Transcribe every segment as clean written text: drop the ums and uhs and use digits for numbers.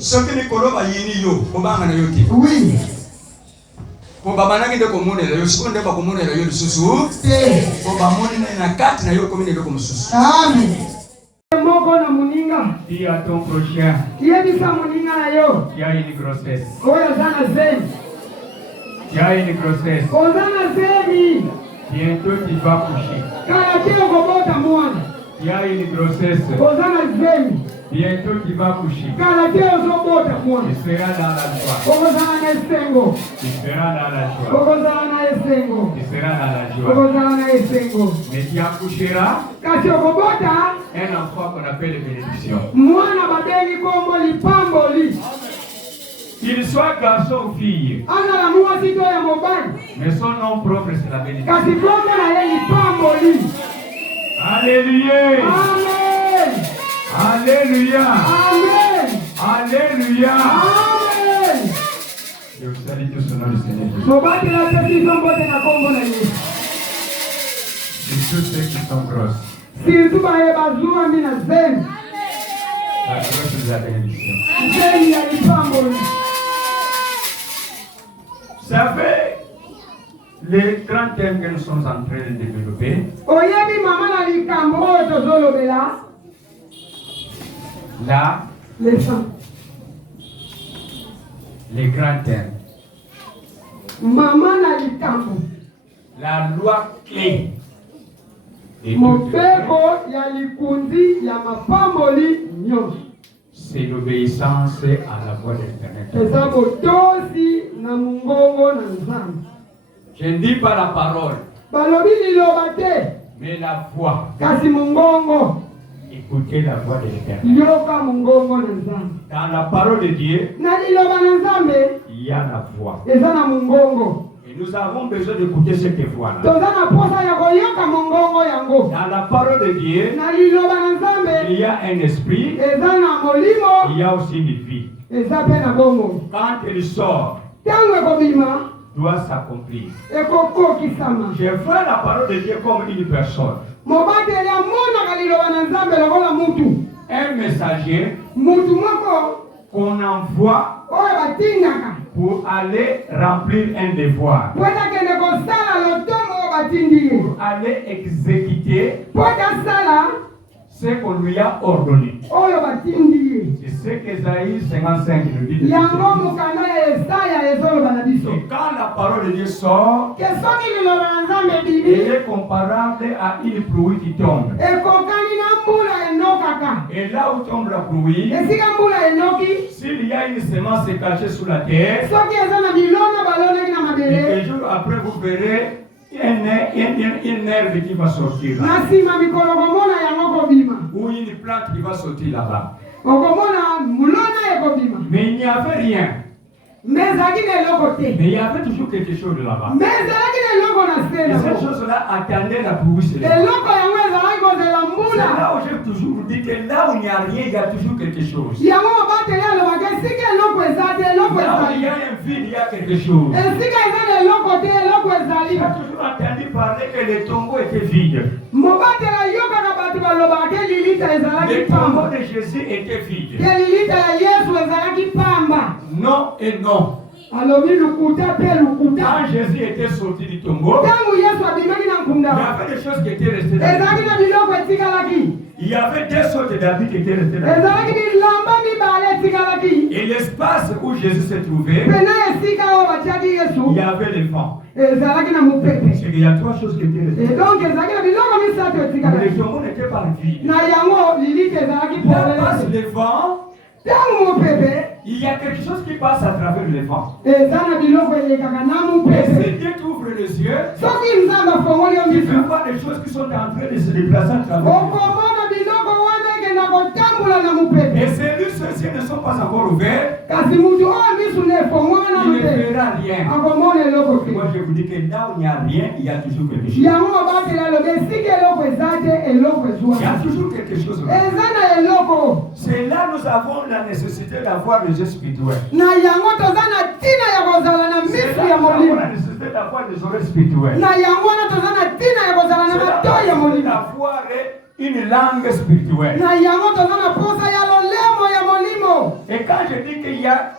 Ce que les colobes yini yo, obanga na yote. Oui. Pour babanaki de commune la yo, seconde pas commune la yo de susu. Pour bamoni na kati na yo commune de comme susu. Amen. Moko na muninga. Dis à ton prochain. Yebisa muninga na yo. Tu as une grossesse. Oya zana zeni. Tu as une grossesse. Ozana zeni. Bientôt tu vas coucher. Kaya kio kobota mwana. Tu as une grossesse. Ozana zeni. Bientôt tu vas coucher. Kala kio zobota mwana. Tu seras dans la joie. Okozana na esengo. Tu seras dans la joie. Okozana na esengo. Tu seras dans la joie. Okozana na esengo. Mais tu accoucheras Kasi okobota. un enfant qu'on appelle bénédiction. Mwana babengi kombo lipamboli. Qu'il soit garçon ou fille, Ana la mwasi to ya mobali. mais son nom propre c'est la bénédiction. Kasi kombo na ye lipamboli. Alléluia. Amen. Alléluia. Amen. Alléluia. Amen. Je vous salue tous au nom du Seigneur Jésus. Mobali la tesi sombote na kombo na ye. Et tous ceux qui sont grosses. Surtout ba ye bazua mina zeni. La grosse de la bénédiction. Zeni ya lipamboli. Vous savez, les grands thèmes que nous sommes en train de développer, Oyebi mama na likambo oyo tozolobela. là, Les sangs. les grands thèmes. Mama na likambo. La loi clé. Et Mopeko ya likundi ya mapamboli nyonso. c'est l'obéissance à la voix de l'Éternel. Eza botosi na mungongo na nzambe. Je ne dis pas la parole, Balobi liloba te, mais la voix. kasi mungongo. Écoutez la voix de l'Éternel. Yoka mungongo na nzambe. Dans la parole de Dieu, Na liloba na nzambe, il y a la voix. eza na mungongo. Et nous avons besoin d'écouter cette voix-là. Toza na posa ya koyoka mungongo yango. Dans la parole de Dieu, Na liloba na nzambe, il y a un esprit, eza na molimo, il y a aussi une vie. eza pe na bongo. Quand il sort, Tango ekobima, doit s'accomplir. ekokokisama. Je vois la parole de Dieu comme une personne. Mobateli amonaka liloba na nzambe lokola mutu. Un messager Mutu moko qu'on envoie oyo batindaka. pour aller remplir un devoir, Po takende kosala lotomo oyo batindi ye. pour aller exécuter Po tasala ce qu'on lui a ordonné. oyo batindi ye. C'est ce qu'Ésaïe 55 nous dit. Yango mokanda ya Esaya ezoloba na biso. Et quand la parole de Dieu sort, Ke soki liloba na nzambe elle ebibi, est comparable à une pluie qui tombe. ekokani na mbula enokaka. Et là où tombe la pluie, Esika mbula enoki, s'il y a une semence cachée sous la terre, soki eza na bilona balonaki na mabele, quelques jours après vous verrez une herbe qui va sortir là. na nsima mikolo komona yango kobima. Ou une plante qui va sortir là-bas. Okomona mulona ekobima. Mais il n'y avait rien. Mais ezalaki na eloko te. Mais il y avait toujours quelque chose là-bas. Mais ezalaki na eloko na se Et na cette yango. chose-là attendait la pluie. C'est là Eloko yango ezalaki kozela mbula. où j'ai toujours dit que là où il n'y a rien, il y a toujours quelque chose. Yango mobateli alobaka esika eloko eza te, eloko Là où il y ezali. a un vide, il y a quelque chose. Esika eza na eloko te, eloko ezali. J'ai toujours entendu parler que les tombeaux étaient vides. Mobateli ayokaka bato balobaka te lilita ezalaki Les tombeaux pamba. de Jésus étaient vides. Te lilita ya Yesu ezalaki pamba. Non et non. Alobi lukuta pe lukuta. Quand Jésus était sorti du tombeau, Ntango Yesu abimaki na il y nkunda, avait des choses qui étaient restées dans ezalaki na biloko etikalaki. Il y avait deux sortes d'habits qui étaient restés dans Ezalaki bilamba mibale etikalaki. Et l'espace où Jésus se trouvait, Pena esika oyo batiaki il Yesu, y avait les vents. ezalaki na mopepe. C'est qu'il y a trois choses qui étaient restées. Donc ezalaki na biloko misato Les etikalaki. tombeaux n'étaient pas vides. Na yango lilita ezalaki Quand passe polele. les vents, Ntango mopepe, il y a quelque chose qui passe à travers les vents. eza na biloko elekaka na Et mopepe. si Dieu t'ouvre les yeux, Soki nzambe afongoli yo tu miso, peux voir des choses qui sont en train de se déplacer à travers les vents. okomona biloko wana ekenda kotambola na mopepe. Et ceux-ci ne sont pas encore ouverts, Kasi mutu oyo miso na efongoli na il ne mopepe, verra rien. akomona eloko te. Moi, je vous dis que là où il n'y a rien, il y a toujours quelque chose. Yango mobateli alobi esika eloko eza te, eloko Il y a ezwa. toujours quelque chose. Eza na eloko. C'est là nous avons la nécessité d'avoir les yeux spirituels. Na yango toza na ntina ya kozala na C'est miso là ya nous avons molimo. la nécessité d'avoir des oreilles spirituelles. Na yango wana toza na ntina ya kozala na C'est là matoi ya nous avons molimo. d'avoir une langue spirituelle. Na yango toza na posa ya lolemo ya molimo. yango. Et quand je dis qu'il y a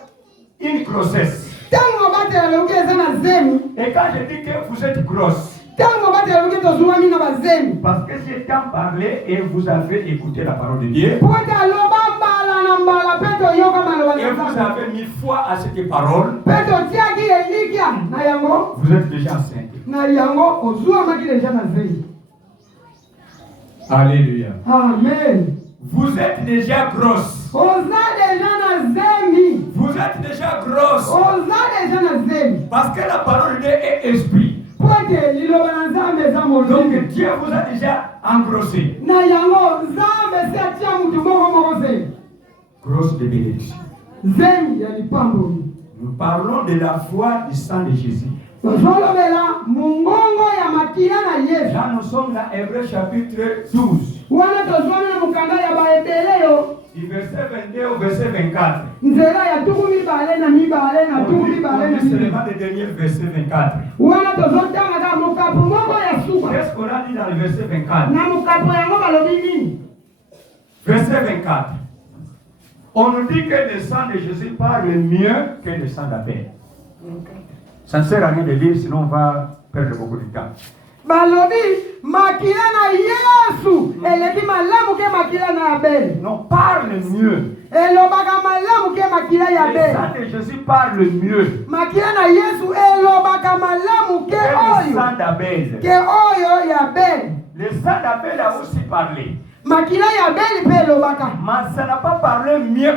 une grossesse, Tango batela loke ezana zemi. et quand je dis que vous êtes grosse, Tango batela loke tozuami na bazemi. parce que j'ai tant parlé et vous avez écouté la parole de Dieu, Pota loba mbala na mbala peto yoka maloba et na vous Nzambe. avez mis foi à cette parole, Peto tiaki elikia na yango. vous êtes déjà enceinte. Na yango ozuamaki deja na zemi. Alléluia. Amen. Vous êtes déjà grosse. Oza deja na zemi. Vous êtes déjà grosse. Oza deja na zemi. Parce que la parole de Dieu est esprit. Pote liloba na Nzambe eza molimo. Donc Dieu vous a déjà engrossé. Na yango Nzambe se atia mutu moko zemi. Grosse de bénédiction. Zemi ya lipamboli. Nous parlons de la foi du sang de Jésus. Tozolobela mungongo ya makila na Yesu. Là, nous sommes dans Hébreux chapitre 12, Wana tozwami na mukanda ya baebele yo. du verset 22 au verset 24. Nzela ya tuku mibale na mibale na tuku On mibale na lit mibale. seulement le dernier verset 24. Wana tozotanga ka mukapu moko ya suka. Qu'est-ce qu'on a dit dans le verset 24? Na mukapu yango balobi nini? Verset 24. On nous dit que le sang de Jésus parle mieux que le sang d'Abel. Ça ne sert à rien de lire, sinon on va perdre beaucoup de temps. Balobi makila na Yesu eleki malamu ke makila na Abel. Non, parle mieux. Elobaka malamu ke makila ya Le Abel. sang de Jésus parle mieux Makila na Yesu elobaka malamu ke que le oyo. sang d'Abel. Ke oyo ya Abel. Le sang d'Abel a aussi parlé. Makila ya Abel pe elobaka. Mais ça n'a pas parlé mieux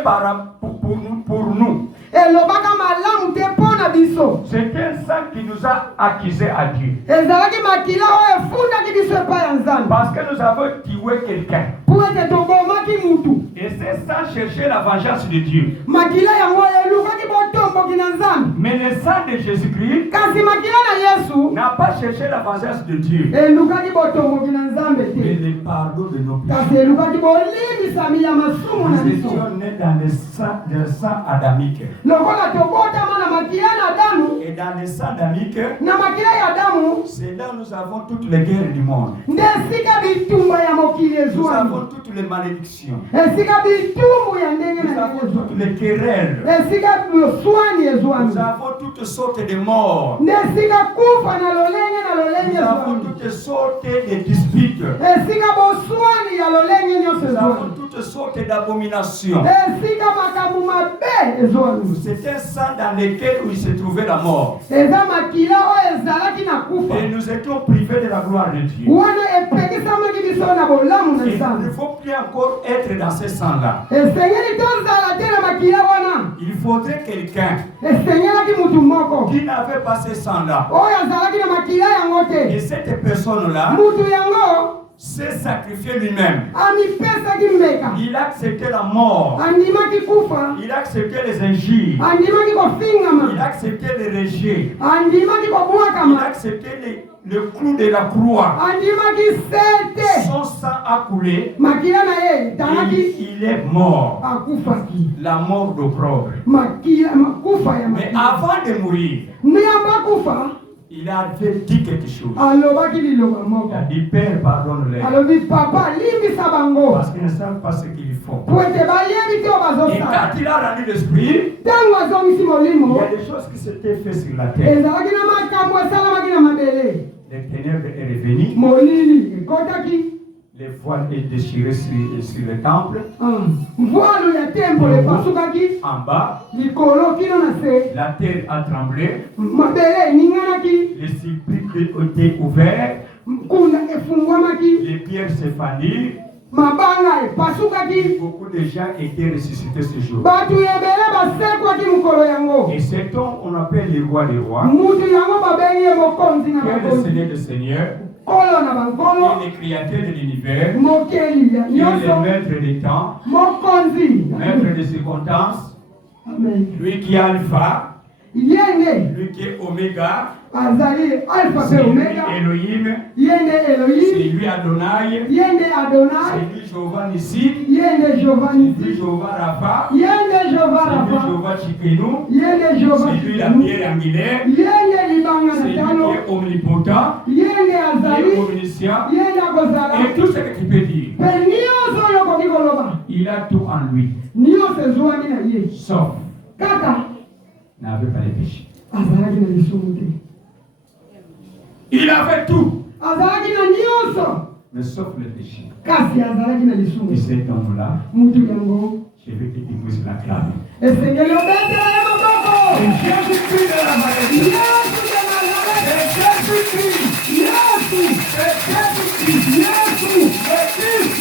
pour nous. Elobaka malamu te pona biso. C'est un sang qui nous a accusés à Dieu. Ezalaki makila oyo efundaki biso epai ya Nzambe. Parce que nous avons tué quelqu'un. Po ete tobomaki mutu. Et c'est sans chercher la vengeance de Dieu. Makila yango elukaki botomboki na Nzambe. Mais le sang de Jésus-Christ Kasi makila na Yesu n'a pas cherché la vengeance de Dieu, elukaki botomboki na Nzambe mais te. le pardon de nos péchés. Kasi elukaki bolimbisami ya masumu na Nous biso. étions nés dans le sang adamique. Lokola tobotama na makila na Adamu. Et dans le sang adamique, Na makila ya Adamu. c'est là où nous avons toutes les guerres du monde. Nde esika bitumba ya mokili Nous ezwami. avons toutes les malédictions. Esika bitumbu ya ndenge Nous na avons ndenge toutes les querelles. esika swani ezwami. Nous avons toutes sortes de morts. Nde esika kufa na lolenge na lolenge Nous avons ezwami. toutes sortes de disputes. Esika boswani ya lolenge nyonso Nous avons ezwami. toutes sortes d'abominations. Esika makambo mabe ezwami. C'était un sang dans lequel il se trouvait la mort. Eza makila oyo ezalaki na kufa. Et nous étions privés de la gloire de Dieu. Wana epekisamaki biso na bolamu na Il ne Nzambe. faut plus encore être dans ce sang-là. Esengeli tozala te na makila wana. Il faudrait quelqu'un Esengelaki mutu moko. qui n'avait pas ce sang-là. Oyo azalaki na makila yango Et te. cette personne-là Mutu yango s'est sacrifié lui-même. amipesaki mbeka. Il a accepté la mort. Andimaki kufa. Il a accepté les injures. Andimaki Il a kofingama. accepté les rejets. Andimaki Il a kobwakama. accepté le clou de la croix. Andimaki sete. Son sang a coulé. Makila na ye Et tangaki il est mort. akufaki. La mort d'opprobre. Makila makufa ya Mais makila. avant de mourir, Muyamba kufa. il avait dit quelque chose. Alobaki liloba Il moko. a dit, Père, pardonne-les. Alobi papa limbisa bango. Parce qu'ils ne savent pas ce qu'ils font. Po ete bayebi te oyo Et bazosala. quand il a rendu l'esprit, Ntango azongisi il molimo. y a des choses qui s'étaient faites sur la terre. Ezalaki na makambo esalamaki na mabele. Les ténèbres est revenu. Molili ekotaki. Les voiles est déchiré sur le temple. Voile ya temple epasukaki. En bas, Likolo kino na se. la terre a tremblé. Mabele eninganaki. Les sépulcres étaient ouverts. Nkunda efungwamaki. Les pierres se fendirent. Mabanga epasukaki. Beaucoup de gens étaient ressuscités ce jour. Bato ebele basekwaki mokolo yango. Et cet homme, on appelle le roi des rois. Mutu yango babengi ye mokonzi na Qui est le bakonzi. Seigneur des seigneurs. Kolo na bankolo. Qui est le créateur de l'univers. Mokeli ya Qui est le nyonso. maître des temps. Mokonzi. Maître des circonstances. Amen. Lui qui est Alpha. Yende Lui qui est Oméga. azali alpha C'est pe lui omega. Elohim. Yende C'est Elohim. lui Adonai. Yende C'est Adonai. lui Jéhovah Nissi. Yende C'est Giovanni. lui Jéhovah Rapha. Yende Jehovah C'est lui Rapha. Jéhovah Chikenu. Yende Jehovah C'est lui la Tsidkenu. pierre angulaire. Yende libanga C'est lui na talo. qui est omnipotent. Yende Qui est azali. omniscient. Yende akozala. Et tout ce que tu peux dire. Pe nyonso oyo okoki koloba. Il a tout en lui. nyonso ezwami na ye Sauf, kaka n'avait pas les péchés. azalaki na lisumu te. Il avait tout, Azalaki na nyonso mais sauf le péché. kasi azalaki na lisumu. Et cet homme-là, Mutu yango je veux que tu puisses l'acclamer. esengeli obetela ye maboko. Jésus-Christ de la maladie. Yesu de Nazareth. Jésus-Christ. Yesu. Jésus-Christ. Yesu. Le Christ.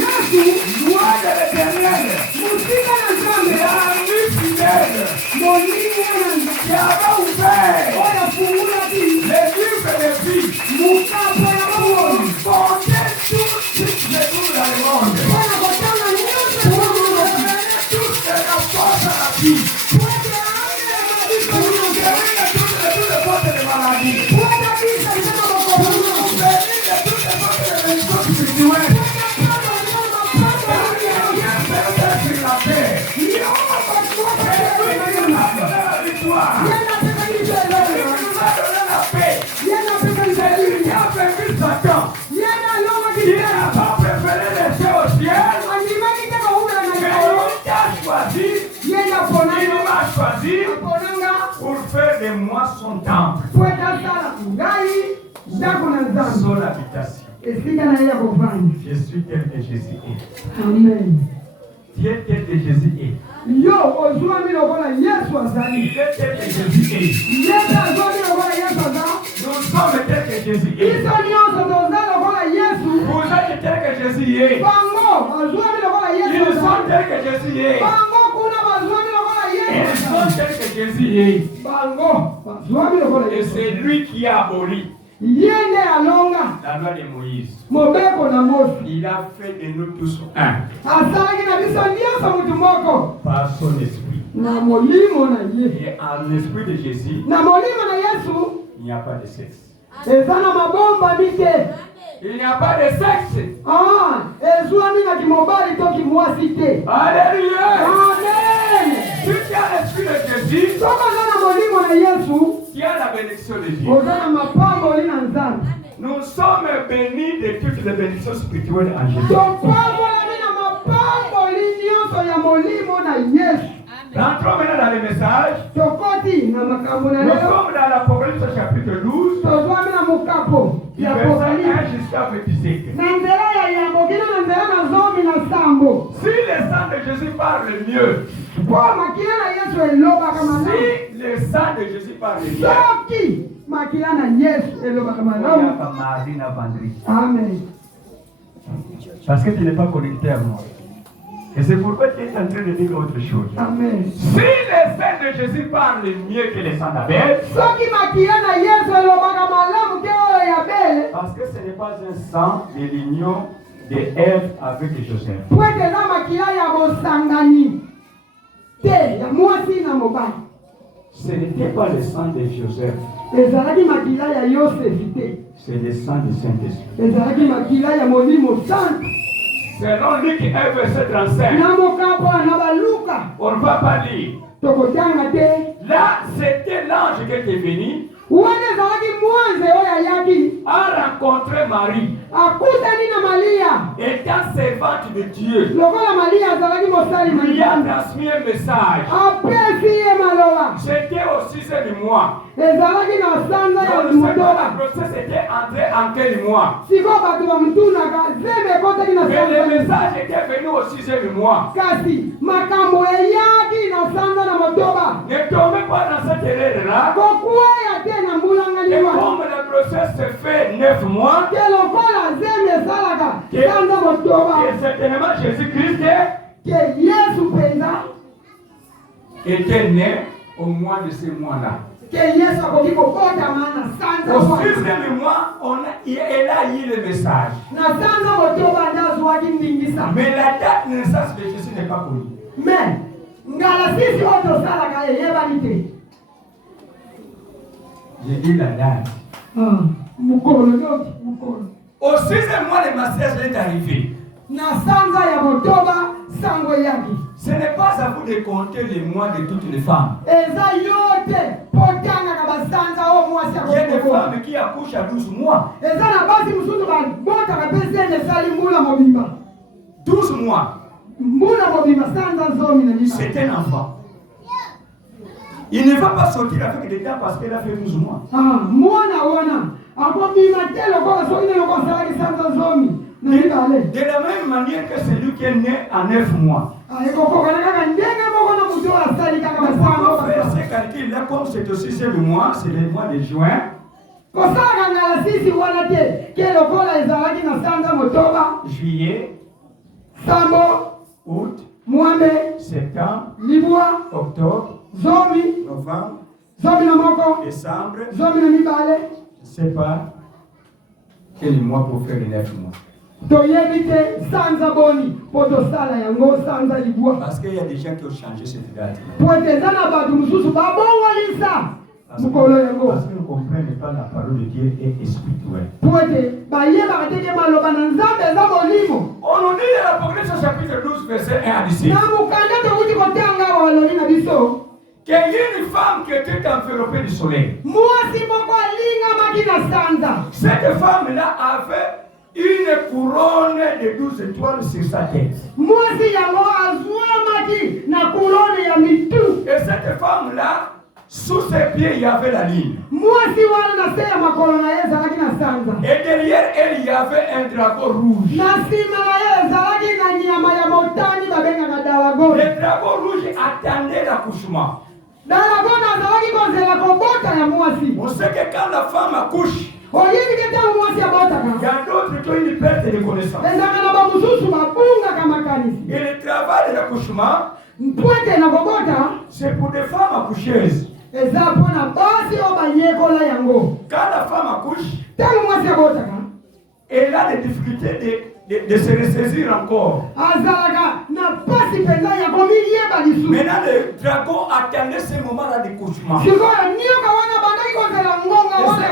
Yesu. Loi de l'éternel. Musika na Nzambe. L'ami fidèle. Molini wana Nzambe. Qui a ouvert Oyo afungulaki les livres de vie. mukapo ya bomoto. Fondez tout type de tout dans le monde. Wana kotanga nyonso ya bomoto. Revenez tous de la force à la vie. Pwete ame ya mabiko nyonso. Revenez tous de toutes les forces de maladie. Pwete bisa lisema bokono nyonso. Venez de toutes les forces de l'esprit spirituel. Pour faire de moi son temple, son habitation. Je suis tel que Jésus est. Amen. Tu es tel que Jésus est. Yo ozwami lokola Yesu azali. Tu es tel que Jésus est. Yesu azwami lokola Yesu azali. Nous sommes tel que Jésus est. Biso nyonso toza lokola Yesu. Vous êtes tel que Jésus est. Bango azwami lokola Yesu Ils sont azali. tels que Jésus est. Bango kuna bazwami lokola Ils Yesu sont azali. tels que Jésus est. Bango bazwami lokola Et Yesu. c'est lui qui a aboli Yende alonga la loi de Moïse. mobeko na Mose. Il a fait de nous tous un Asalaki na biso nyonso mutu moko par son esprit. na molimo na ye. Et en l'esprit de Jésus, Na molimo na Yesu il n'y a pas de sexe. eza na mabomba mike. Il n'y a pas de sexe. Ezwami na kimobali to kimwasi te. Alléluia. Amen. Si tu as l'esprit de Jésus, Soka oza na molimo na Yesu tu as la bénédiction de Dieu. oza na mapamboli na Nzambe. Nous sommes bénis de toutes les bénédictions spirituelles en Jésus. Topambolami na mapamboli nyonso ya molimo na Yesu. Rentrons maintenant dans le message. Tokoti na makambo na Nous lelo. sommes dans l'Apocalypse chapitre 12, Tozwami na mokapo du ya verset Apocalypse. 1 jusqu'à 27. Na nzela ya yambo kina na nzela na zomi na sambo. Si le sang de Jésus parle mieux, Po makila na Yesu elobaka malamu. si le sang de Jésus parle mieux, Soki makila na Yesu elobaka il y malamu. a pas mardi na vendredi. Amen. Parce que tu n'es pas connecté à moi. Et c'est pourquoi tu es en train de dire autre chose. Amen. Si le sang de Jésus parle mieux que le sang d'Abel, Soki makila na Yesu elobaka malamu ke oyo ya Bele. parce que ce n'est pas un sang de l'union de Ève avec Joseph. Po ete eza makila ya bosangani te ya mwasi na mobali. Ce n'était pas le sang de Joseph, Ezalaki makila ya Yosefi te. c'est le sang du Saint-Esprit. Ezalaki makila ya molimo santo. Selon Luc 1, verset 35, Na mokapo na baluka on ne va pas lire. tokotanga te. Là, c'était l'ange qui était venu, Wana ezalaki mwanze oyo ayaki a rencontré Marie, akutani na Maria étant servante de Dieu. lokola Maria azalaki mosali na Il a Nzambe. transmis un message. Apesi ye maloba. J'étais au 6e mois. Ezalaki na sanza ya Donc, la motoba. grossesse était entrée en quel mois? Sikoyo bato bamutunaka zeme ekotaki na Mais le sanza. message était venu au 6e mois. Kasi makambo eyaki na sanza na motoba. Ne tombez pas dans cette erreur-là. Kokweya te na mbulangani Et wana. comme la grossesse se fait 9 mois, Ke lokola zeme esalaka sanza motoba. et certainement Jésus-Christ Ke Yesu mpenza. était né au mois de ce mois-là. Ke Yesu akoki kobotama na sanza Au wana. 6e mois, elle a eu le message. Na sanza motoba nde azwaki ndingisa. Mais la date de naissance de Jésus n'est pas connue. Me ngala sisi oyo tosalaka eyebani te. J'ai dit la date. Mukolo yoki mukolo. Au 6e mois, le message est arrivé. Na sanza ya motoba sango yaki. Ce n'est pas à vous de compter les mois de toutes les femmes. Eza yote potangaka basanza oyo mwasi Il y a des akokoko. femmes qui accouchent à 12 mois. Eza na basi mosusu babotaka mpe zeme esali mbula mobimba. 12 mois. C'est un enfant. Il ne va pas sortir avec des dents parce qu'elle a fait 12 mois. De la même manière que celui qui est né à 9 mois. Pourquoi faire ces calculs-là comme c'est aussi c'est le mois, c'est le mois de juin. Juillet, août, septembre, octobre, novembre, décembre. Je ne sais pas quel mois pour faire les 9 mois. Parce qu'il y a des gens qui ont changé cette date. Parce qu'ils ne comprennent pas la parole de Dieu est spirituelle. On nous dit dans l'Apocalypse chapitre 12, verset 1 à 17. Qu'il y a une femme qui était enveloppée du soleil. Cette femme-là avait une couronne de 12 étoiles sur sa tête. Et cette femme-là, sous ses pieds, il y avait la ligne. Et derrière elle, il y avait un dragon rouge. Le dragon rouge attendait l'accouchement. On sait que quand la femme accouche, il y a d'autres qui ont une perte de connaissance. Et le travail de l'accouchement, c'est pour des femmes accoucheuses. Quand la femme accouche, elle a des difficultés de se ressaisir encore. Maintenant, le dragon attendait ce moment-là d'accouchement. Et c'est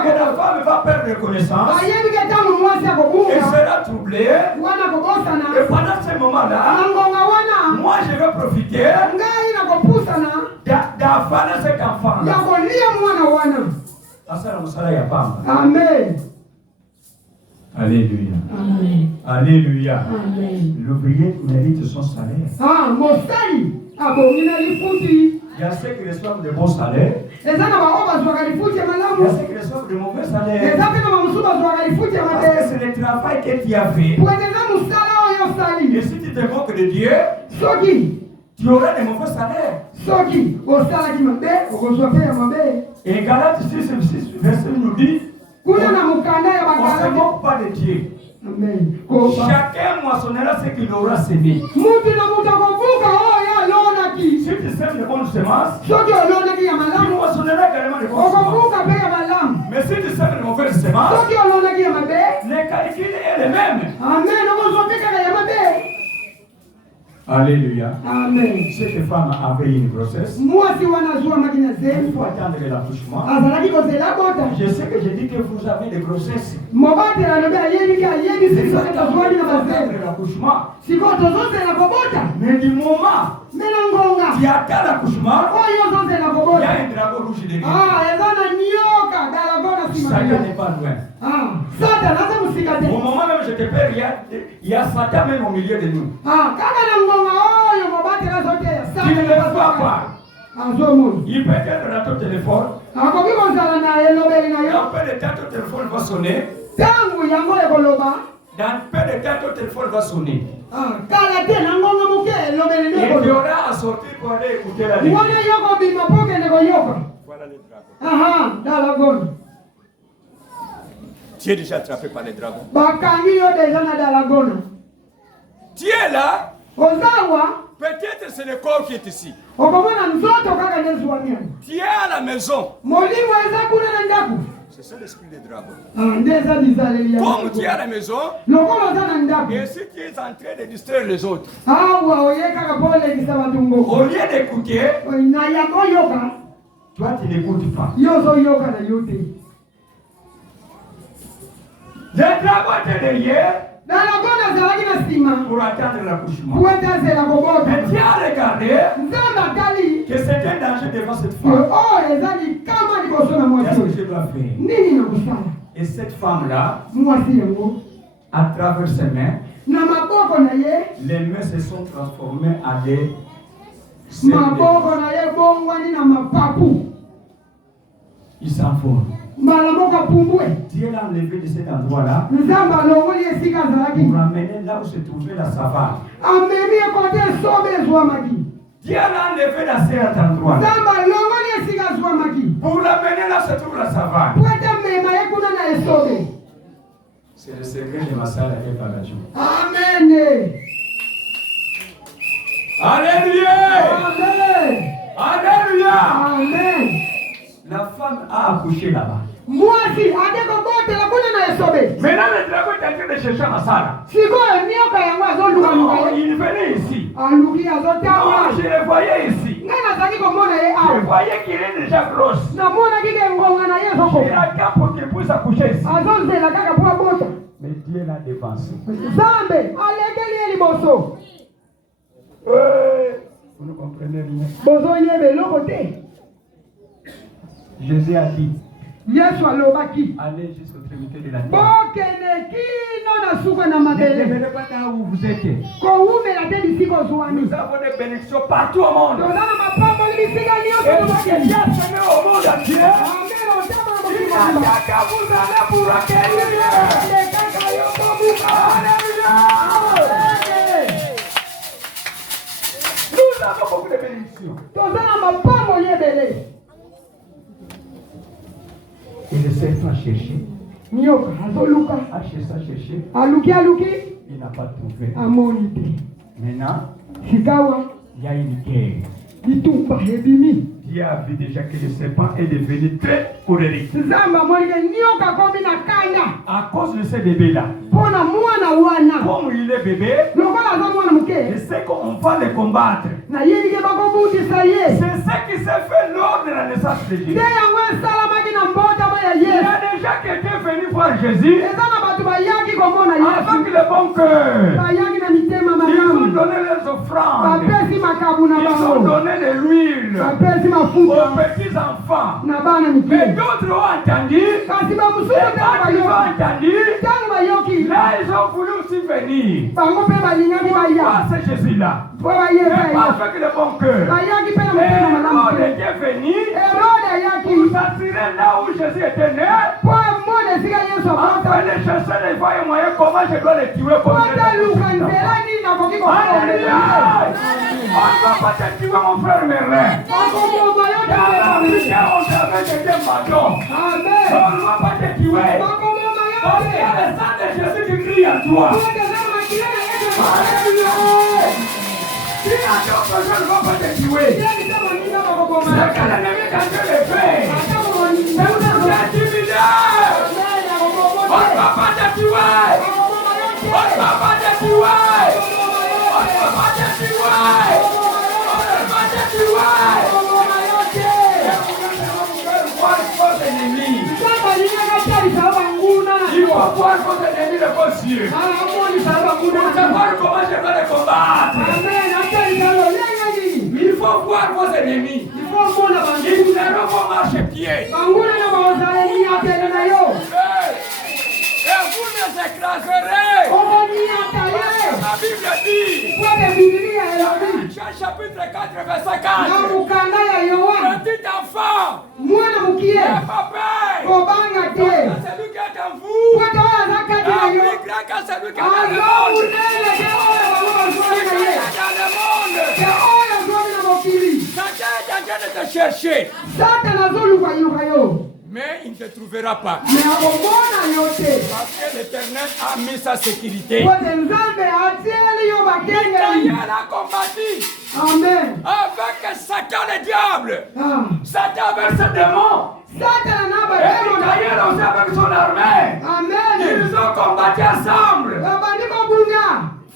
que la femme va perdre connaissance. Elle sera troublée. Et pendant ce moment-là, moi je vais profiter d'affaler cet enfant-là. Amen. Alléluia. Amen. Alléluia. Amen. L'ouvrier mérite son salaire. Il y a ceux qui reçoivent de bons salaires. Il y a ceux qui reçoivent de mauvais salaires. Parce que c'est le travail que tu as fait. Et si tu te moques de Dieu, tu auras des mauvais salaires. Et Galates 6, verset nous dit, on ne se moque pas de Dieu. Amen. Chacun moissonnera ce qu'il aura semé. Si tu sèmes de bonnes semences, tu moissonneras également de bonnes semences. Mais si tu sèmes de mauvaises semences, les calculs est le même. Alléluia. Amen. Cette femme avait une grossesse. Il faut attendre l'accouchement. Je sais que je dis que vous avez des grossesses. Il faut attendre l'accouchement. Mais du moment qui attend l'accouchement, il y a un dragon rouge derrière. Satan n'est pas loin. Au moment même je te perds, il y a Satan même au milieu de nous. Tu ne le vois pas. Il peut être dans ton téléphone. Dans peu de temps, ton téléphone va sonner. Dans peu de temps, ton téléphone va sonner. Et tu auras à sortir pour aller écouter la Bible. Voilà les dragons. Tu es déjà attrapé par les dragons. Tu es là. Peut-être c'est le corps qui est ici. Tu es à la maison. C'est ça l'esprit des dragons. Comme tu es à la maison, et si tu es en train de distraire les autres, au lieu d'écouter, toi tu n'écoutes pas. Le dragon est derrière pour attendre l'accouchement. Mais tu as regardé que c'est un danger devant cette femme. Qu'est-ce que je dois faire? Et cette femme-là à travers ses mains, na maboko na ye, les mains se sont transformées en des maboko na ye bongwani na mapapu. Il s'envole. Dieu l'a enlevé de cet endroit-là pour ramener là où se trouvait la savane. Dieu l'a enlevé dans cet endroit-là pour ramener là où se trouve la savane. C'est le secret de ma salle et Bagajou. Amen. Alléluia. Alléluia. Amen. La femme a accouché là-bas. Maintenant, le dragon est en train de chercher ma salle. Non, il venait ici. Non, je le voyais ici. Je voyais qu'il est déjà grosse. Il a qu'un pour qu'il puisse accoucher ici. Mais Dieu l'a dévancé. Vous ne comprenez rien. Jésus a dit, allez jusqu'au extrémité de la terre. Ne devenez pas là où vous êtes. Nous avons des bénédictions partout au monde. Et ce que Dieu a semé au monde entier, il n'a qu'à vous aller pour accueillir. Alléluia. Nous avons beaucoup de bénédictions. Et le serpent a cherché. A cherché. Il n'a pas trouvé. Maintenant, il y a une guerre. Dieu a vu déjà que le serpent est devenu très colérique. À cause de ce bébé-là. Comme il est bébé, je sais qu'on va le combattre. C'est ce qui s'est fait lors de la naissance de Jésus. Il a déjà quelqu'un venu voir Jésus avec le bon cœur. Ils ont donné les offrandes. Ils ont donné de l'huile aux petits enfants. Mais d'autres ont entendu. Et quand ils ont entendu, là ils ont voulu aussi venir. Pourquoi c'est Jésus-là? Mais pas avec le bon cœur. Hérode était venu pour s'assurer là où Jésus était né. Afin de chercher les voies et moyens comment je dois les tuer comme Alléluia. On ne va pas te tuer mon frère Merlin. On ne va pas te tuer. Parce qu'il y a le sang de Jésus qui crie en toi. Alléluia. Si la chose je ne vais pas te tuer. C'est que l'ennemi quand Dieu le fait. C'est vous intimider. On ne va pas te tuer. On ne va pas te tuer. On ne va pas te tuer. On ne va pas te tuer. Il faut voir vos ennemis de vos yeux. Pour savoir comment je vais les combattre. Il faut voir vos ennemis. Ils seront vos marchepieds. Et vous les écraserez. La Bible dit. Jean chapitre 4, verset 4. Petit enfant. N'aie pas peur. Celui qui est en vous. Plus grand que celui qui est dans le monde. Satan est en train de te chercher. Mais il ne te trouvera pas. Parce que l'Éternel a mis sa sécurité. Michael a combattu. Amen. Avec Satan le diable. Satan avec ses démons. Et Michael aussi avec son armée. Amen. Ils ont combattu ensemble.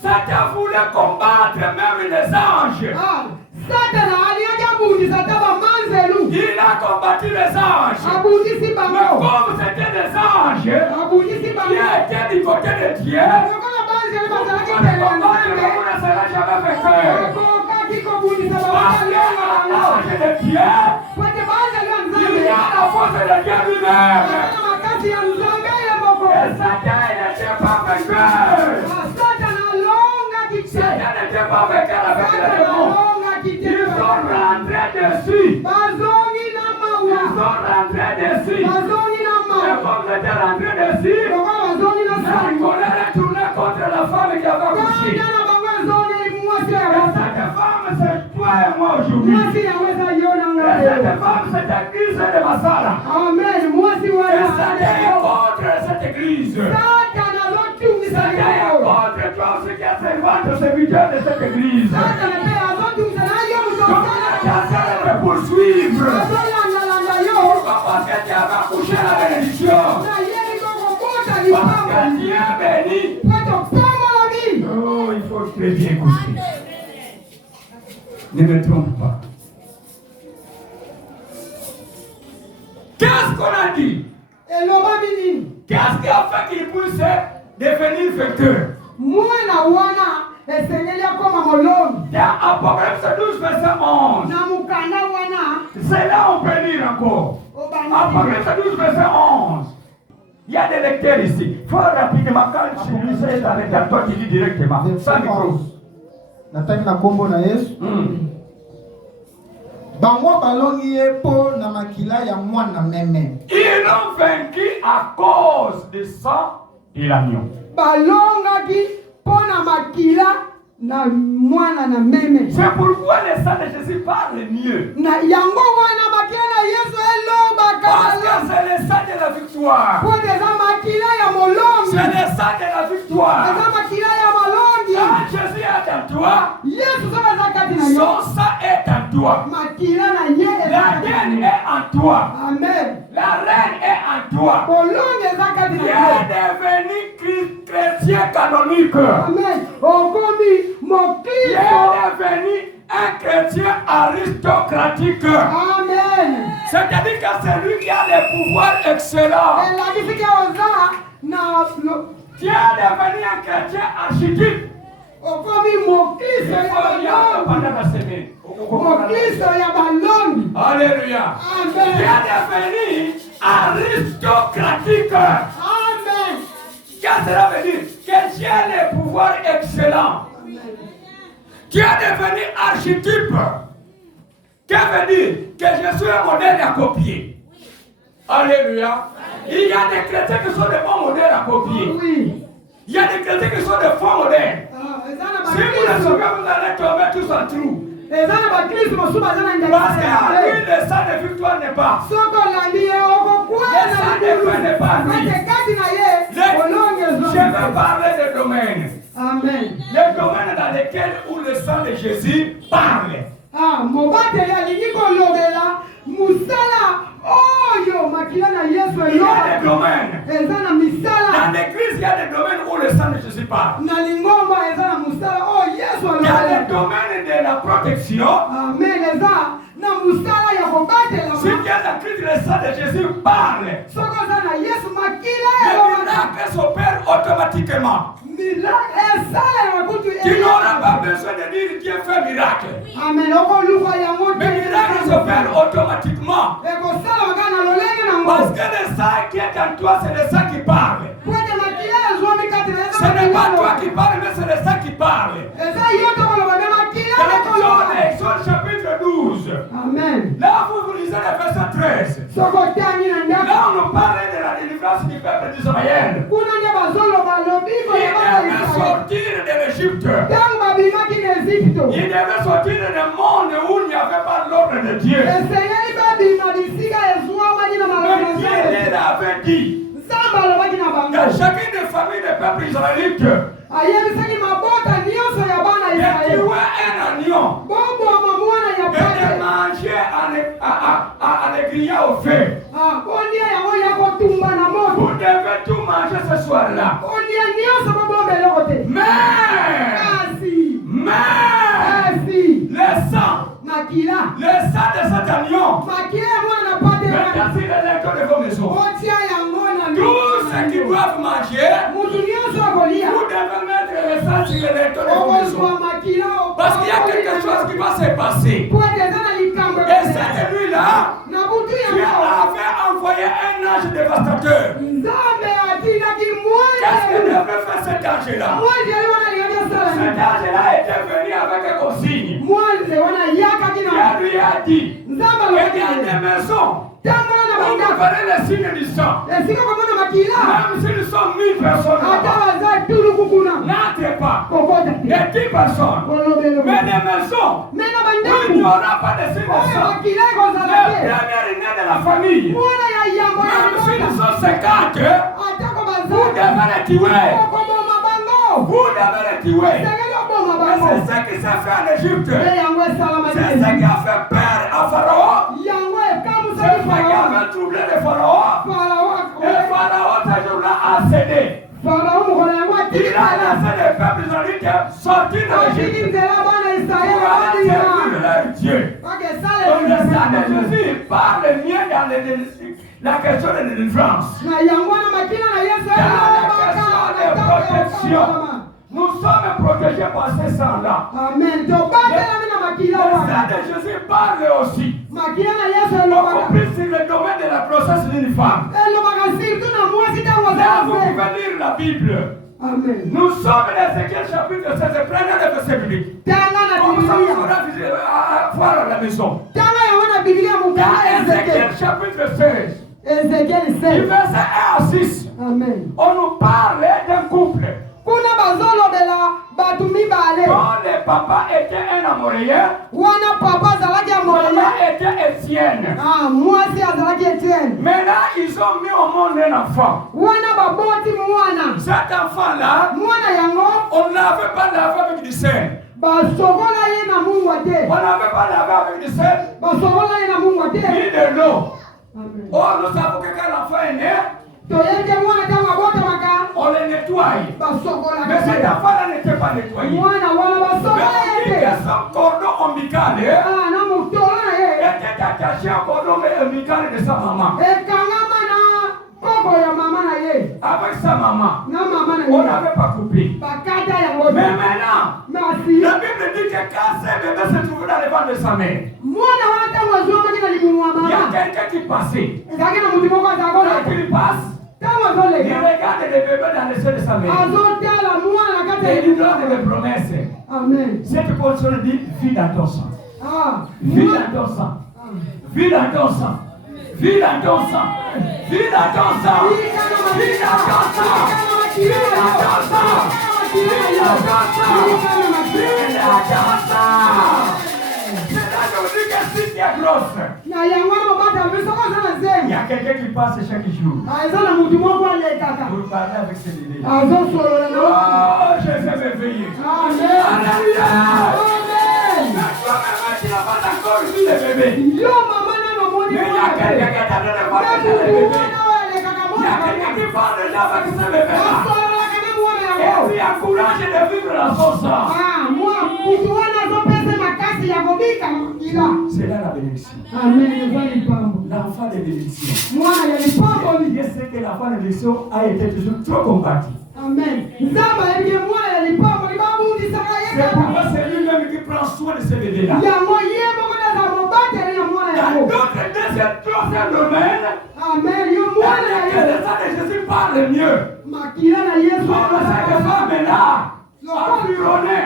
Satan voulait combattre même les anges. Il a combattu les anges. Mais comme c'était des anges qui étaient du côté de Dieu, on ne sera jamais vainqueur. Parce que l'ange de Dieu, il y a la force de Dieu lui-même. Et Satan n'était pas vainqueur. Ils sont rentrés dessus. Ils sont rentrés dessus. Et comme ils étaient rentrés dessus, la colère est tournée contre la femme qui avait accouché. Et cette femme, c'est toi et moi aujourd'hui. Et cette femme, c'est l'église de Massala. Et Satan est contre cette église. Satan est contre toi aussi qui est servante de serviteur de cette église. Donc, tu as en train de te poursuivre. Pourquoi? Parce que tu as accouché la bénédiction. Parce que Dieu est béni. Oh, il faut très bien écouter. Ne me trompe pas. Qu'est-ce qu'on a dit? Qu'est-ce qui a fait qu'il puisse devenir facteur? Dans Apocalypse 12, verset 11. C'est là on peut lire encore. Apocalypse 12, verset 11. Il y a des lecteurs ici. Il faut rapidement, quand celui est avec toi qui lit directement. Sans micro. Ils l'ont vaincu à cause du sang de l'agneau. C'est pourquoi le sang de Jésus parle mieux. Parce que c'est le sang de la victoire. C'est le sang de la victoire. Quand Jésus est en toi, son sang est en toi. La reine est en toi. La reine est en toi. Tu es devenu chrétien canonique. Tu es devenu un chrétien aristocratique. C'est-à-dire que c'est lui qui a le pouvoir excellent. Tu es devenu un chrétien architype. Alléluia. Tu es devenu aristocratique. Qu'est-ce que cela veut dire? Que tu as le pouvoir excellent. Tu es devenu archétype. Qu'est-ce que veut dire? Que je suis un modèle à copier. Alléluia. Il y a des chrétiens qui sont des bons modèles à copier. Il y a des chrétiens qui sont des faux modèles. Si vous le savez, vous allez tomber tous en trou. Parce qu'à lui, le sang de victoire n'est pas. Le sang de foi n'est pas lui. Je vais parler des domaines. Amen. Les domaines dans lesquels où le sang de Jésus parle. Il y a des domaines. Dans l'église, il y a des domaines où le sang de Jésus parle. Il y a les domaines de la protection. Si tu es dans Christ, le sang de Jésus parle. Les miracles s'opèrent automatiquement. Tu n'auras pas besoin de dire Dieu fait miracle. Mais miracle s'opère automatiquement. Parce que le sang qui est en toi, c'est le sang qui parle. Ce n'est pas toi qui parle, mais c'est le sang qui parle. Exode chapitre 12. Amen. Là, vous lisez le verset 13. Là, on nous parle de la délivrance du peuple d'Israël. Il devait sortir de l'Égypte. Il devait sortir d'un monde où il n'y avait pas l'ordre de Dieu. Mais Dieu l'avait dit que chacune des familles des peuples israélites de tuer un agneau et de manger en le grillant au feu. Vous devez tout manger ce soir-là. Mais le sang de cet agneau, maintenant c'est l'électeur de vos maisons. Tous ceux qui doivent manger, vous devez mettre le sang sur l'électeur de vos maisons. Parce qu'il y a quelque chose qui va se passer. Et cette nuit-là, Dieu avait envoyé un ange dévastateur. Qu'est-ce que devrait faire cet ange-là? Cet ange-là était venu avec un consigne. Il lui a dit, il y a des maisons. Vous verrez les signes du sang. Même s'ils sont 1000 personnes, n'entrez pas. Les 10 personnes. Mais les maisons, où il n'y aura pas de signes du sang. Les premières nés de la famille. Même s'ils sont 50, vous devez les tuer. Vous devez les tuer. C'est ce qui s'est fait en Égypte. C'est ce qui a fait peur à Pharaon. C'est ce qui a fait troubler le Pharaon. Et Pharaon, ce jour-là, a cédé. Il a laissé les peuples israéliens sortir de l'Égypte pour aller servir leur Dieu. Donc le sang de Jésus parle mieux dans la question de délivrance. Dans la question de protection. Nous sommes protégés par ce sang-là. Amen. Le sang de Jésus parle aussi. Beaucoup plus sur le domaine de la grossesse d'une femme. Là, vous pouvez lire la Bible. Amen. Nous sommes dans Ézéchiel chapitre 16. Prenez le verset biblique. Comme ça, vous aurez voir à la maison. Dans Ézéchiel chapitre 16. Du verset 1 à 6. Amen. On nous parle d'un couple. Quand le papa était un Amoréen, maman était Étienne. Maintenant, ils ont mis au monde un enfant. Cet enfant-là, on n'avait pas lavé avec du sel. On n'avait pas lavé avec du sel, ni de l'eau. Oh, nous savons que quand l'enfant est né, on le nettoie. Mais cet enfant-là n'était pas nettoyé. Mais son cordon ombilical était attaché au cordon ombilical de sa maman. Avec sa maman, on n'avait pas coupé. Mais maintenant, la Bible dit que quand ce bébé se trouvait dans le ventre de sa mère, il y a quelqu'un qui passait. Quand il passe, il regarde les bébés dans le sein de sa mère. Et il lui donne des promesses. Amen. Cette portion dit, vis dans ton sang. Vis dans ton sang. Vis dans ton sang. Vis dans ton sang. Vis dans ton sang. Vis dans ton sang. Vis dans ton sang. Vis dans ton sang. Vis dans ton sang. C'est là que vous dites que si tu es grosse, il y a quelqu'un qui passe chaque jour pour parler avec ce bébé. Oh, je vais m'éveiller. Alléluia. Mais toi-même, tu n'as pas encore vu le bébé. Mais il y a quelqu'un qui t'a donné voir le bébé. Il y a quelqu'un qui parle déjà avec ce bébé-là. Et tu encourages de vivre la sauce. C'est là la bénédiction. L'enfant de bénédiction. Je sais que l'enfant de bénédiction a été toujours trop combattu. Amen. C'est pourquoi c'est lui-même qui prend soin de ce bébé-là. Dans d'autres deuxième domaine, le sang de Jésus parle mieux. Comme cette femme-là a environné.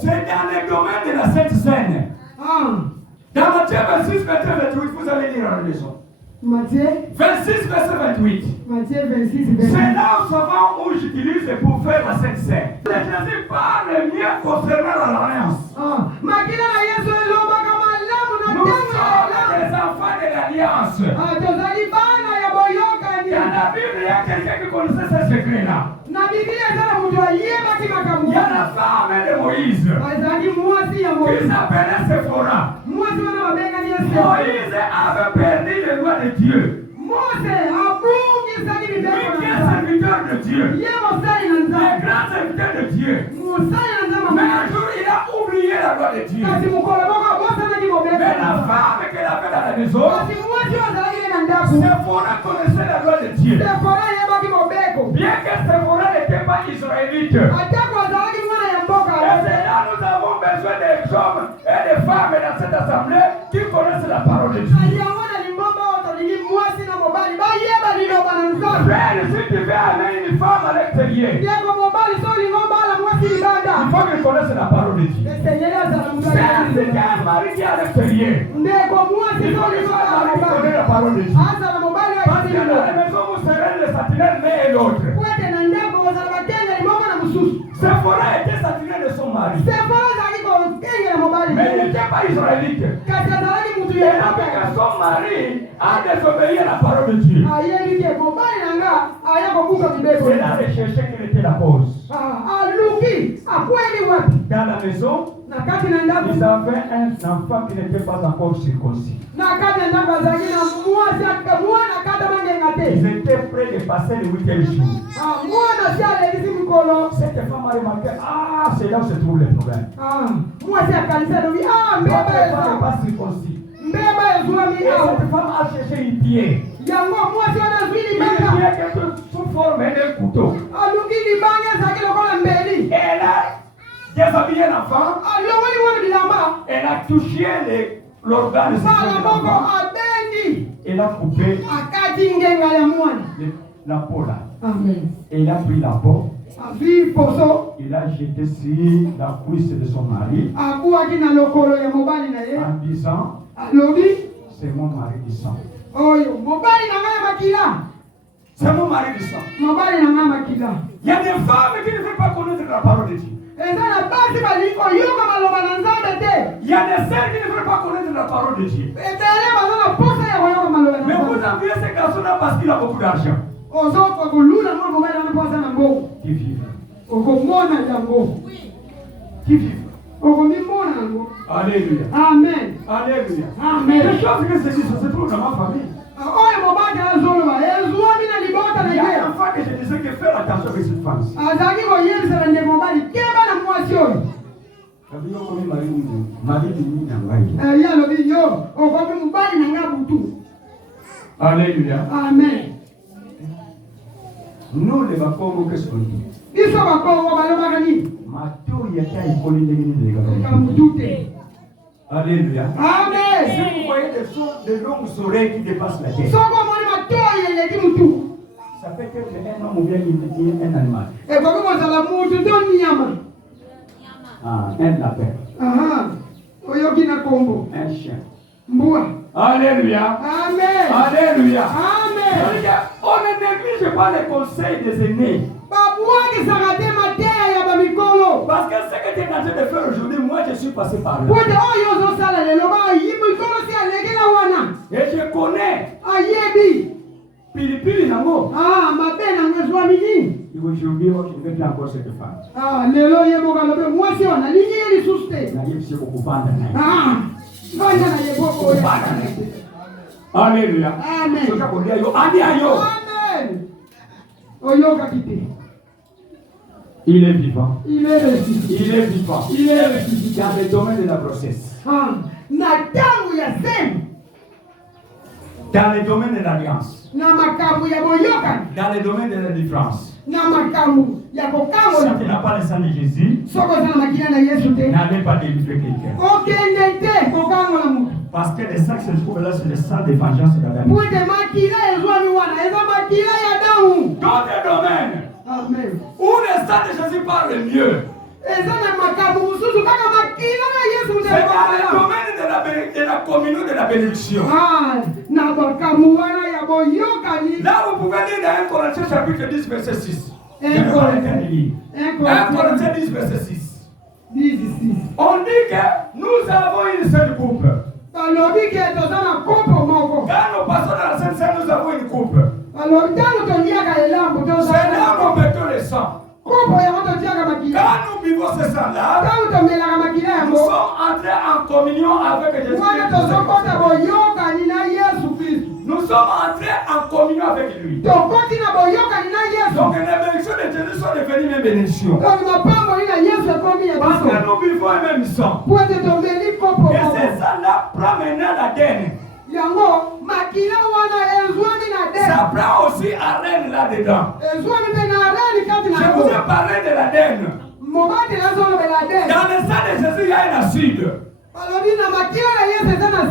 C'est dans le domaine de la Sainte Seine. Dans Matthieu 26, verset 28, vous allez lire à la maison. Matthieu 26, verset 28. C'est là où j'utilise pour faire la Sainte Seine. Jésus parle mieux concernant l'alliance. Nous sommes les enfants de l'alliance. Dans la Bible, il y a quelqu'un qui connaissait ce secret-là. Il y a la femme de Moïse qui s'appelait Séphora. Moïse avait perdu le loi de Dieu. Lui qui est serviteur de Dieu. Le grand serviteur de Dieu. Mais un jour, il a oublié la loi de Dieu. Mais la femme qu'elle avait dans la maison, Séphora connaissait la loi de Dieu. Bien que Séphora n'était pas israélite. Et c'est là nous avons besoin des hommes et des femmes dans cette assemblée qui connaissent la parole de Dieu. Frère, si tu veux veux amener une femme à l'extérieur, il faut qu'elle connaisse la parole de Dieu. C'est un mari qui est à l'extérieur. Il faut que son mari connaisse la parole de Dieu. Parce que dans la maison, vous serez le satinel l'un et l'autre. Séphora était satinel de son mari. Mais il n'était pas israélite. Et après que son mari a désobéi à la parole de Dieu, elle a recherché quelle était la cause. Dans la maison, ils avaient un enfant qui n'était pas encore circoncis. Ils étaient prêts de passer le 8e jour. Cette femme a remarqué, c'est là où se trouve le problème. Votre femme n'est pas circoncis. Et cette femme a cherché une pierre. Une pierre qui est sous forme d'un couteau. Et elle a déshabillé l'enfant. Elle a touché l'organe de l'enfant. Elle a coupé la peau là. Elle a pris la peau. Il a jeté sur la cuisse de son mari en disant, c'est mon mari du sang. C'est mon mari du sang. Il y a des femmes qui ne veulent pas connaître la parole de Dieu. Il y a des sœurs qui ne veulent pas connaître la parole de Dieu. Mais vous enviez ce garçon-là parce qu'il a beaucoup d'argent. Qui vivent. Qui vivent. Alléluia. Amen. Alléluia. Amen. Les choses que c'est dit, ça se trouve dans ma famille. Il y a un enfant que je disais que faire attention avec cette femme. Alléluia. Amen. Nous les Bakongo, qu'est-ce qu'on dit? Alléluia. Amen. Si vous voyez des longues oreilles qui dépassent la tête, ça peut être un homme ou bien un animal. Un lapin. Un chien. Alléluia. Amen. Alléluia. Amen. On ne néglige pas les conseils des aînés. Parce que ce que tu es en train de faire aujourd'hui, moi je suis passé par là. Et je connais. Pilipili nango. Aujourd'hui, je vais faire encore cette femme. Alléluia. Amen. Il est vivant. Il est ressuscité. Il est vivant. Il est ressuscité. Dans le domaine de la grossesse. Dans le domaine de l'alliance. Dans le domaine de la différence. Si tu n'as pas le sang de Jésus, n'allez pas délivrer quelqu'un. Parce que le sang qui se trouve là, c'est le sang de vengeance d'Adam. Dans le domaine où le sang de Jésus parle mieux, c'est dans le domaine de la communion de la bénédiction. Là, vous pouvez lire dans 1 Corinthiens chapitre 10, verset 6. 1 Corinthiens 10, verset 6. On dit que nous avons une seule coupe. Quand nous passons dans la Sainte Seine, nous avons une coupe. C'est là qu'on met le sang. Quand nous vivons ce sang-là, nous sommes entrés en communion avec Jésus. Nous sommes entrés en communion avec lui. Donc les bénédictions de Jésus sont devenues mes bénédictions. Parce que nous vivons un même sang. Et ce sang-là prend maintenant l'ADN. Ça prend aussi ADN là-dedans. Je vous ai parlé de l'ADN. Dans le sang de Jésus, il y a un acide.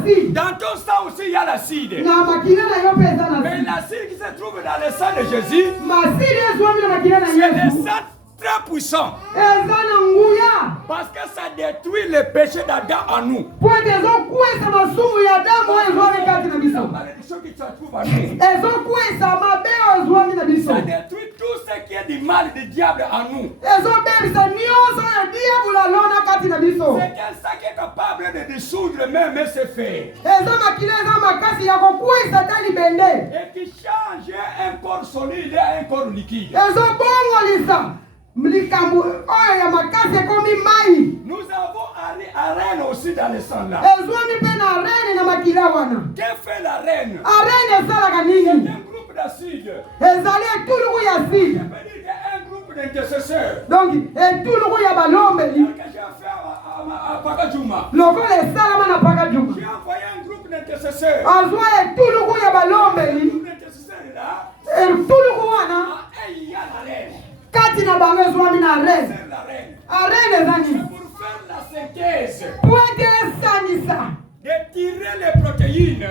acide. Dans ton sang aussi, il y a l'acide. Na makila na yo pe eza na Mais acide. l'acide qui se trouve dans le sang de Jésus, Masili ezwami na makila na c'est le Yesu. sang très puissant. Eza na nguya. Parce que ça détruit le péché d'Adam en nous. Po ete ezokwesa masumu ya damu oyo ezwami kati na La biso. malédiction qui se trouve en nous. Ezokwesa mabe oyo ezwami na biso. Ça détruit tout ce qui est du mal du diable en nous. Ezobebisa nyonso oyo diabolo alona kati na biso. C'est un sang qui est capable de dissoudre même ses faits. Eza makila eza makasi ya kokwesa ta libende. Et qui change un corps solide à un corps liquide. Ezobongolisa likambo oyo ya makasi ekomi mai. Nous avons arène aussi dans le sang là. Ezwami mpe na rene na makila wana. Que fait la reine? Arene esalaka C'est nini? un groupe d'acide. Ezali etuluku ya Ça side. veut dire qu'il y a un groupe d'intercesseurs. Donc etuluku ya balombeli Que j'ai fait à Pakajuma. lokola esalama na paka juma. J'ai envoyé un groupe d'intercesseurs. Azwa etuluku ya Le balombeli. groupe d'intercesseurs là, Etuluku wana il y a la reine. kati na bango ezwami na rene. C'est la reine. Arene eza C'est nini? pour faire la synthèse, Po ete esanisa de tirer les protéines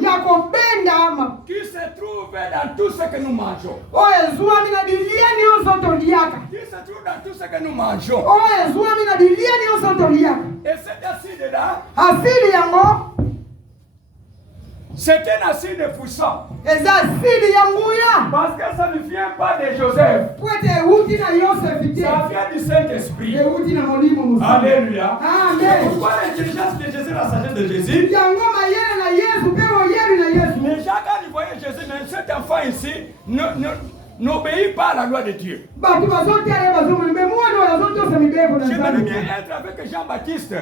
ya kobenda qui se trouvent dans tout ce que nous mangeons. oyo ezwami na bilia nyonso toliaka. Qui se trouvent dans tout ce que nous mangeons. Oyo ezwami na bilia nyonso toliaka. Et cet acide-là, Asili yango c'est un acide puissant. eza asili ya nguya. Parce que ça ne vient pas de Joseph. Po ete euti na Yosefu te. Ça vient du Saint-Esprit. Euti na molimo mosusu. Alléluia. Amen. Pourquoi l'intelligence de Jésus, la sagesse de Jésus? Yango mayele na Yesu mpe oyeli na Yesu. Mais Jacques, quand il voyait Jésus, mais cet enfant ici n'obéit pas à la loi de Dieu. Bato bazotala ye bazomona me mwana oyo azotosa mibeko na J'aimerais Nzambe. bien être avec Jean-Baptiste.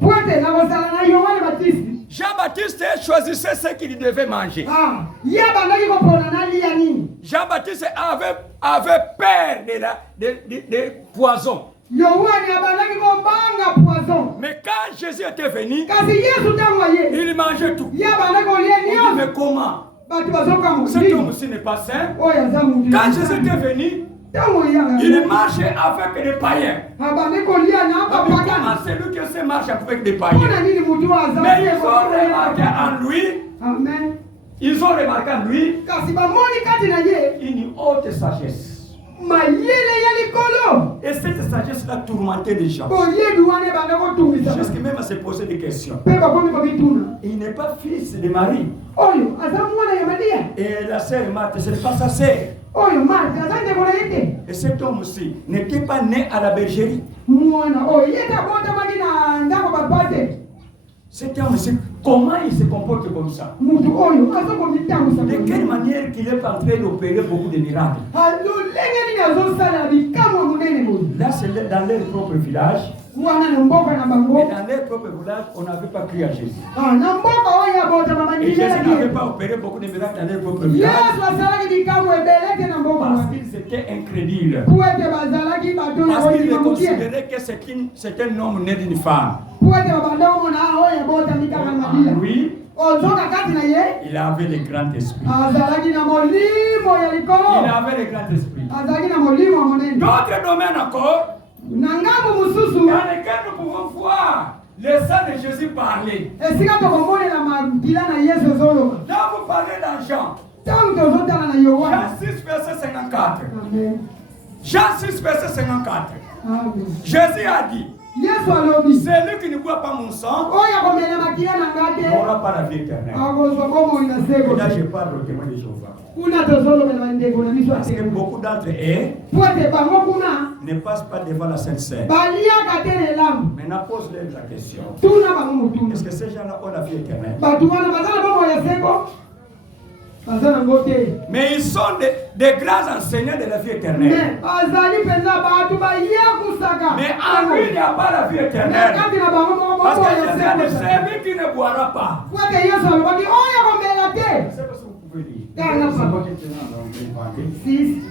Po ete nakozala na Yohane Baptiste. Jean-Baptiste choisissait ce qu'il devait manger. Ye bandaki kopona nalia nini. Jean-Baptiste avait peur de poison. Yohane abandaki kobanga poison. Mais quand Jésus était venu, Kasi Yesu ntango aye. il mangeait tout. Ye abandaki kolia On dit, nyonso. mais comment? Bato bazoka Cet mokili. homme-ci n'est pas saint. Oyo aza mokili. Quand Jésus était venu, Ntango oyaka. il marchait avec des païens. Abandaki kolia na Ah, mais comment bapagana. c'est lui qui sait marcher avec des païens? Mpona nini mutu aza. Mais ils ont remarqué en lui, Amen. ils ont remarqué en lui Kasi bamoni kati na ye. une haute sagesse. Mayele ya likolo. Et cette sagesse-là tourmentait les gens. Boyebi wana ebanda kotungisa. Jusqu'à même à se poser des questions. Mpe bakomi komituna. Il n'est pas fils de Marie. Oyo aza mwana ya Maria. Et la sœur Marthe, ce n'est pas sa sœur. Oyo Marthe aza ndeko na ye te. Et cet homme aussi n'était pas né à la bergerie. Mwana oyo ye tabotamaki na ndako bapa te. Cet homme aussi, comment il se comporte comme ça? Mutu oyo azokomitambusa. De quelle manière qu'il est en train d'opérer beaucoup de miracles? lolenge nini azosala bikamwa monene boye. Là, c'est dans leur propre village. Wana na mboka na bango. Et dans leur propre village, on n'avait pas cru à Jésus. Na mboka oyo abotama Et Jésus bandimela n'avait ye. pas opéré beaucoup de miracles dans leur propre village. Yesu asalaki bikamwa ebele te na mboka Parce wana. qu'ils étaient incrédules. Po ete bazalaki bato na Parce qu'ils kondima mokie. considéraient que c'est un homme né d'une femme. Po ete babanda omona oyo ebotami kaka na mabila. Lui, Ozoka kati na ye. il avait le grand esprit. Azalaki na molimo ya Il likolo. avait le grand esprit. Azalaki na molimo ya monene. D'autres domaines encore, Na ngambo mosusu dans lesquels nous pouvons voir le sang de Jésus parler. esika tokomonela mabila na Yesu ezoloba. Là, vous parlez d'argent. Ntango tozotala na Yohana. Jean 6, verset 54. Amen. Jean 6, verset 54. Amen. Jésus a dit, Yesu alobi. celui qui ne boit pas mon sang Oyo akomela makila na nga te. n'aura pas la vie éternelle. Akozwa bomoi na seko. Et là, je parle au témoin de Jéhovah. Kuna tozolobela bandeko na biso Parce que ate. beaucoup d'entre eux Po ete bango kuna ne passent pas devant la Sainte Seine. baliaka te na elamu. Maintenant, pose-leur la question. Tuna bango motuna. Est-ce que ces gens-là ont la vie éternelle? Bato wana baza na bomoi ya seko. Baza nango te. Mais ils sont des grands enseignants de la vie éternelle. Mais bazali penza bato bayekusaka. Mais en lui, il n'y a pas la vie Na éternelle. kati na bango moko Parce bomoi que ya Jésus a dit, seko. celui qui ne boira pas. Po ete Yesu alobaki oyo akomela te. Je ne sais pas si vous pouvez lire. Regarde là, C'est papa. moi qui tiens dans le livre. 6.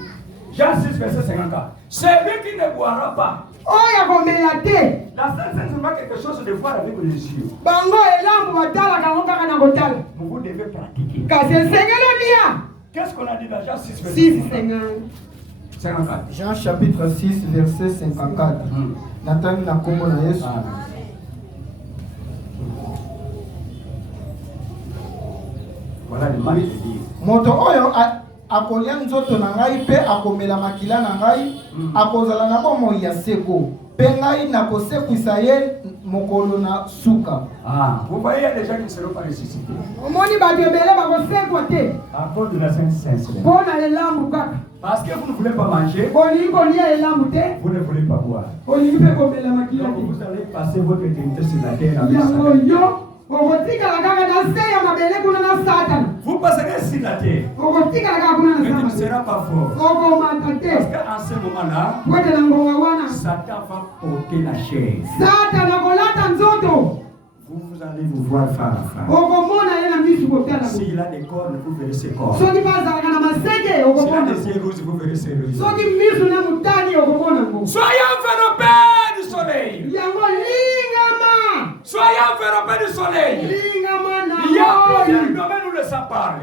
Jean 6, verset 54. Celui qui ne boira pas. Oyo akomela te. La Sainte Seine, c'est pas quelque chose de voir avec les yeux. Bango elamu batalaka ngo kaka na kotala. Mais vous devez pratiquer. Kasi esengeli olia. Qu'est-ce qu'on a dit dans Jean 6, verset 6 54? 50. 54. Jean chapitre 6 verset 54. Natani na kombo na Yesu. Voilà le mal de dire. Moto oyo akolia nzoto na ngai pe akomela makila na ngai akozala na bomoi ya seko pe ngai nakosekwisa ye mokolo na suka. Vous voyez, il y a des gens qui ne seront pas ressuscités. À cause de la Sainte Sainte. Parce que vous ne voulez pas manger, vous ne voulez pas boire. Donc vous allez passer votre éternité sur la terre avec Satan. Vous passerez sur la terre, mais tu ne seras pas fort. Parce qu'en ce moment-là, Satan va porter la chair. Vous allez vous voir face à face. S'il a des cornes, vous verrez ses cornes. S'il a des yeux rouges, vous verrez ses yeux. Soyez enveloppés du soleil. Soyez enveloppés du soleil. Il y a plusieurs domaines où le sang parle.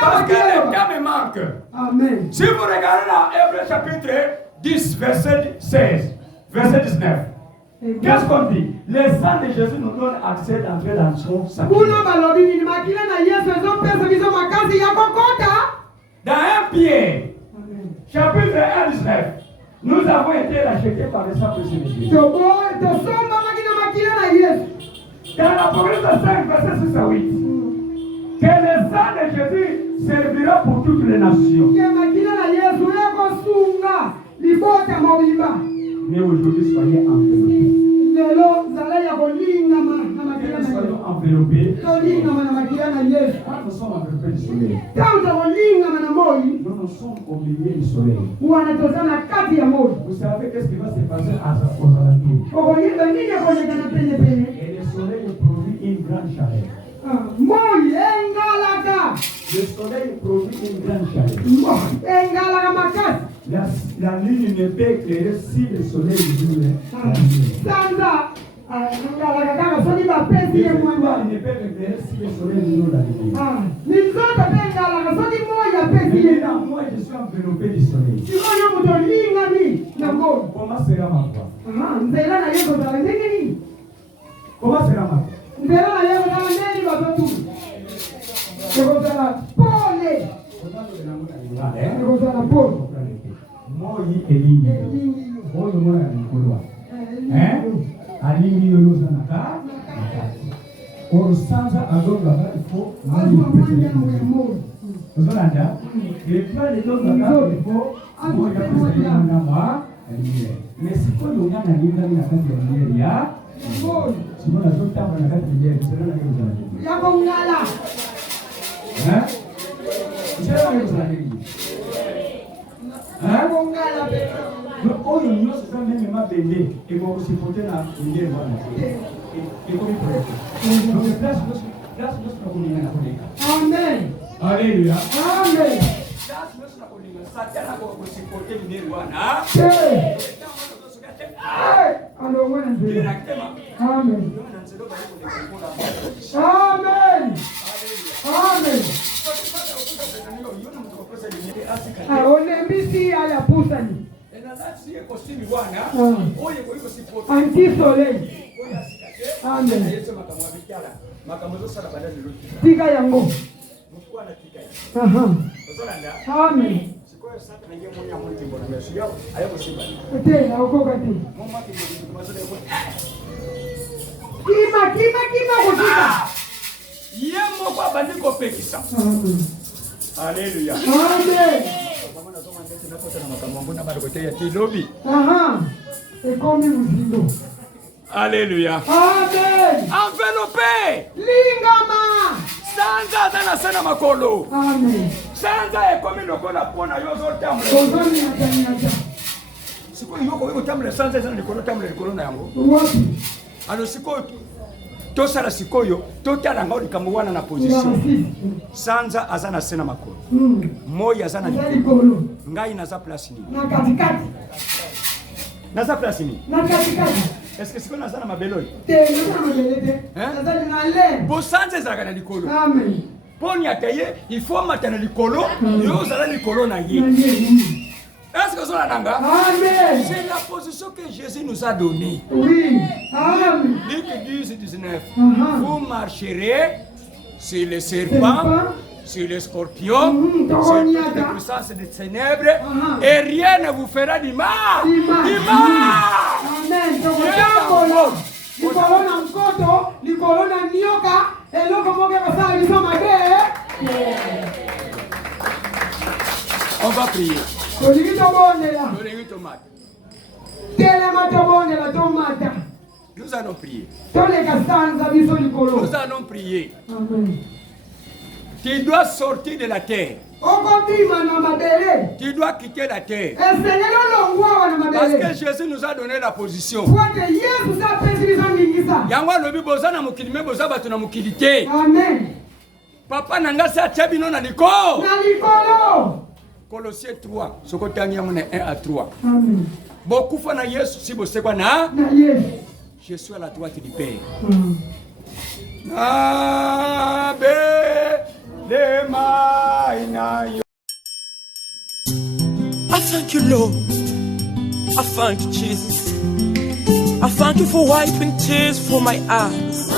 Parce que le temps me manque. Amen. Si vous regardez dans Hébreux chapitre 10, verset 16, verset 19. Qu'est-ce qu'on dit? Le sang de Jésus nous donne accès d'entrer dans son sacrifice. Dans 1 Pierre, chapitre 1, 19, nous avons été rachetés par le sang précieux de Jésus. Dans l'Apocalypse 5, verset 6 à 8, que le sang de Jésus servira pour toutes les nations. Mais aujourd'hui, soyez enveloppés. Soyons enveloppés. Quand nous sommes enveloppés du soleil, nous nous sommes au milieu du soleil. Vous savez qu'est-ce qui va se passer aux alentours? Et le soleil produit une grande chaleur. Le soleil produit une grande chaleur. La lune ne peut éclairer si le soleil brûle. Les étoiles ne peuvent éclairer si le soleil brûle la lumière. Maintenant, moi je suis enveloppé du soleil. Comment sera ma voix? Comment sera ma voix? Moi, elingi oyo mwana ya likolo alingi oyo oza na kati oyo sanza azongaka ifo ozolanda epa lezongaka ifo moyapesaimanamwa lumiere mais sikoyo oya na lingami na kati ya lumiere ya sikoyo nazotamba na kati ya lumiere selonake ozala selonake ozala nini oyo nyonso eza meme mabende ekokosipote na ndenge wana ekomi projet donc place nyonso nakolinga na koleka. Amen. Alleluya. Amen. Place nyonso nakolinga satana akokosipote ndenge wana Amen. Amen. Amen. Olembisi aya pusani. Anti-soleil. Amen. Tika yango. Amen. Alléluia. Amen. Alléluia. Amen. Enveloppé. Lingama. Sanza tana sana makolo. Amen. Sanza ekomi lokola pona yozo tamle. Ozoni atanyata. Siko yoko yoko tamle sanza sana likolo tamle likolo na yango. Wapi? Ano siko tosala sikoyo totala ngao likambo wana na position. Sanza azana sena makolo. Moya azana likolo. Ngai naza place ni. Na katikati. Naza place ni. Na katikati. Est-ce que c'est qu'on a ça dans ma belle? Pour ça, c'est ça dans l'école. Amen. Pour y accueillir, il faut maintenant l'école. Il faut aller l'école. Est-ce que c'est la nanga? Amen. C'est la position que Jésus nous a donnée. Oui. Amen. Luc 10, 19. Vous marcherez sur les serpents, sur les scorpions, sur toutes les puissances des ténèbres, et rien ne vous fera du mal. Du mal. Amen. Likolona mkoto, likolona nyoka, eloko moke basala biso mabe. On va prier. Nous allons prier. Nous allons prier. Tu dois sortir de la terre. Tu dois quitter la terre. Parce que Jésus nous a donné la position. Amen. Papa nangasa tchabino na liko. Colossiens 3, ce côté 1 à 3. Amen. Beaucoup font na Yesu si bosse quoi na? Je suis à la droite du Père. I thank you, Lord. I thank you, Jesus. I thank you for wiping tears from my eyes.